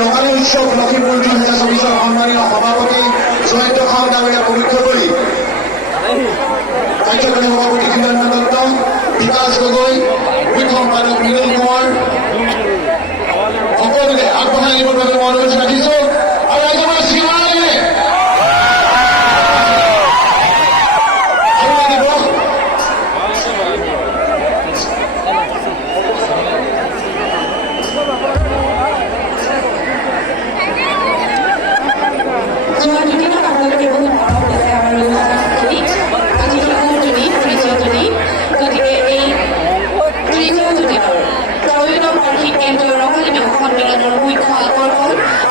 ৰঙালী উৎসৱ লখিমপুৰ 2024 সন্মানীয় সভাপতি জয়ন্ত খান ডাঙৰীয়া মুখ্য কৰি কাৰ্যকৰী সভাপতি কিৰণ দত্ত, বিকাশ গগৈ, মুখ্য সম্পাদক মৃণল কোঁৱৰ সকলোকে আগবঢ়াই নিবৰ বাবে মই অনুৰোধ ৰাখিছো। আৰু ৰাইজৰ শ্ৰীমান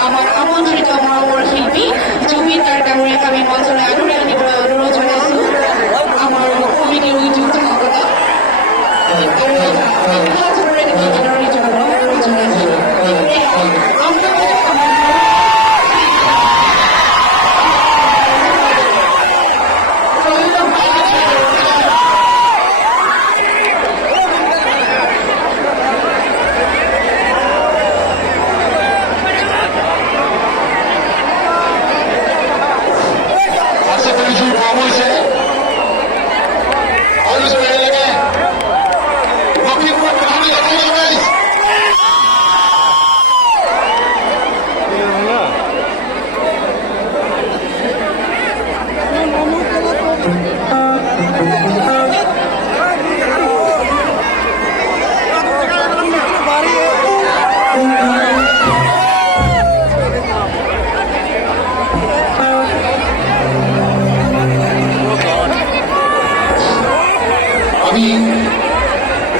আমাৰ আমন্ত্ৰিত মহাপৌৰ শিল্পী জুবিন গাৰ্গ ডাঙৰীয়াক আমি মঞ্চলৈ আদৰাই আনিবলৈ অনুৰোধ জনাইছো। আমাৰ কমিটিৰ উদ্যোক্তাসকলক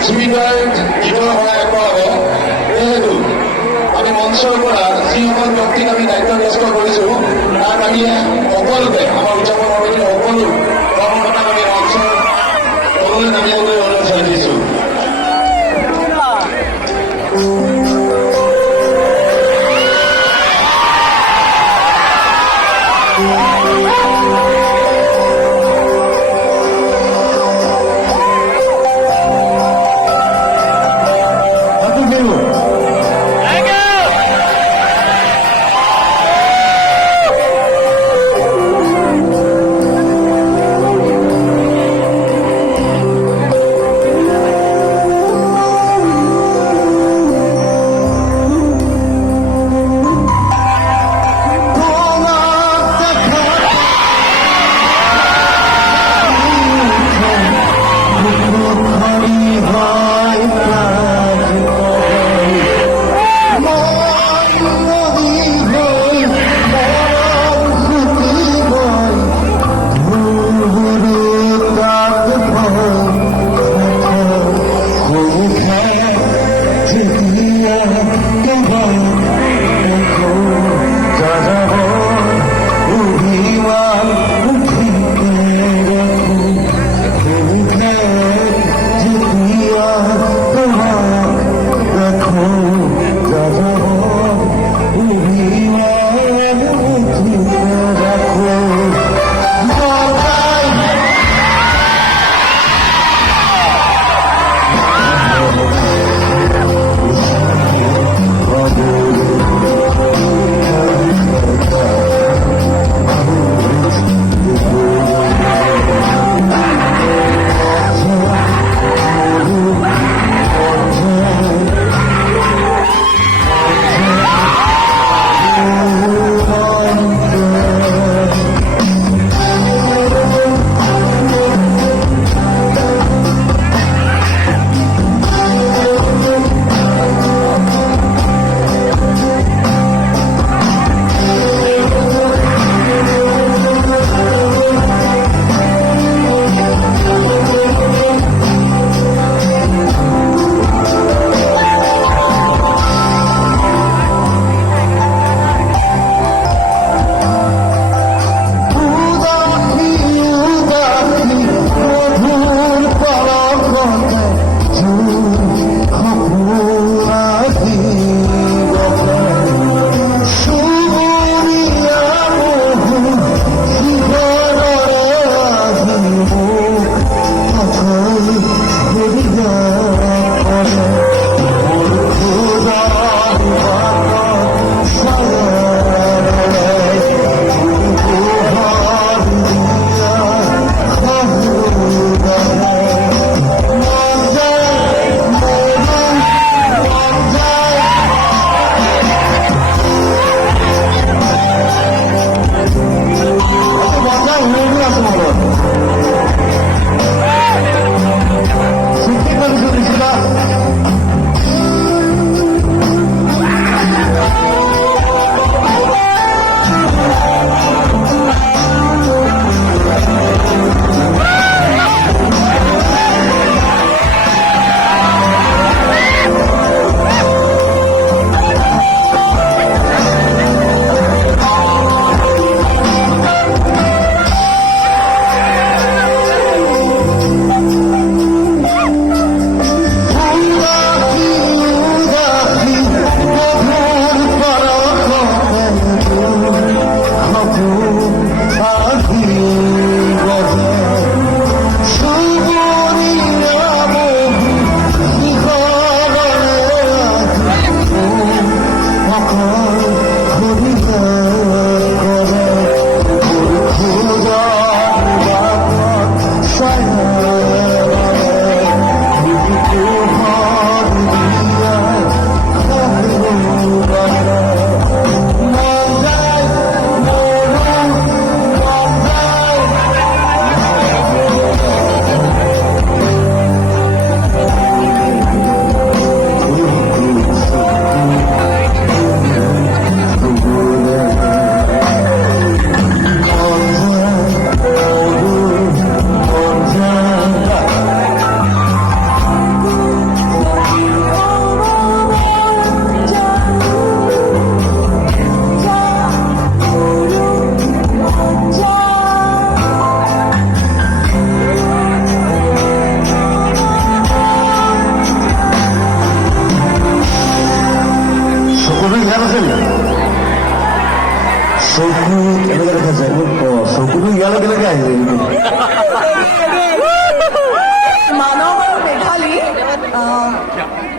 জুবিন গাৰ্গ গীতৰ সহায় কৰাব। যিহেতু আমি মঞ্চৰ পৰা যিসকল ব্যক্তিক আমি দায়িত্ব ন্যস্ত কৰিছো তাত আমি সকলোকে আমাৰ উদযাপন সমিতিৰ সকলো কৰ্মকৰ্তাক আমি মঞ্চৰ তললৈ নামিবলৈ অনুৰোধ জনাইছো। চকু এনেকে দেখাইছে চকুটো ইয়ালৈ কেনেকে আহিলে মানৱ আৰু মেঘালী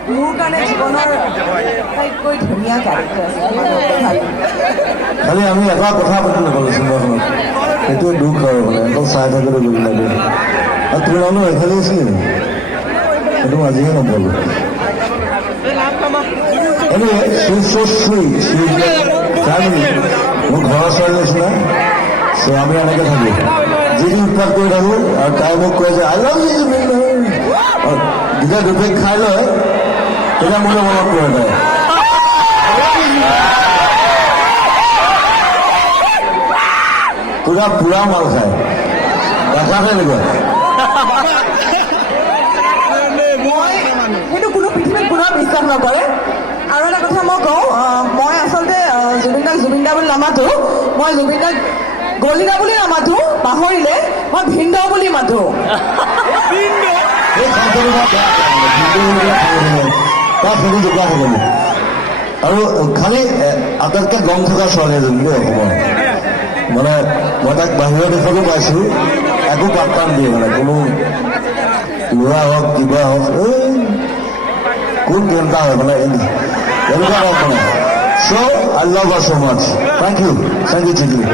মোৰ কাৰণে জীৱনৰ আটাইতকৈ ধুনীয়া কেৰেক্টাৰ আছে মানৱ মেঘালী খালি আমি এটা কথা পাতি নাপালো চিনেমাখনত সেইটোৱে দুখ আৰু মানে অকল চাই থাকোঁতে গ'ল লাগে আৰু তোৰ নামনো মেঘালী আছিলে নেকি সেইটো মই আজিহে গম পালোঁ Anyway, she's so sweet. She's family. মোৰ ঘৰৰ ছোৱালী নিচিনা চ' আমি এনেকৈ থাকোঁ যিটো উৎপাত কৰি থাকোঁ আৰু তাই মোক কয় যে আই লাভ ইউ যেতিয়া দুপেক খাই লয় তেতিয়া মোলৈ মনত পৰে তাই পুৰা মাল খায় দেখাতে এনেকুৱা মই সেইটো কোনো পৃথিৱীত কোনেও বিশ্বাস নকৰে আৰু এটা কথা মই কওঁ মই আচলতে জুবিন দা বুলি নামাতো মই জুবিন দাক গলিদা বুলি নামাতো পাহৰিলে মই ভিনদা বুলি মাতো এই তাক ফেৰি জোকা থাকিব আৰু খালি আটাইতকৈ গম থকা ছোৱালী এজনী দেই অসমৰ মানে মই তাক বাহিৰৰ দেশতো পাইছোঁ একো পাত্তা নিদিয়ে মানে কোনো ল'ৰা হওক কিবা হওক এই কোন কেনেকুৱা হয় মানে এনেকুৱা হওক মানে চ' আই লাভ আৰ so' much thank you Sidli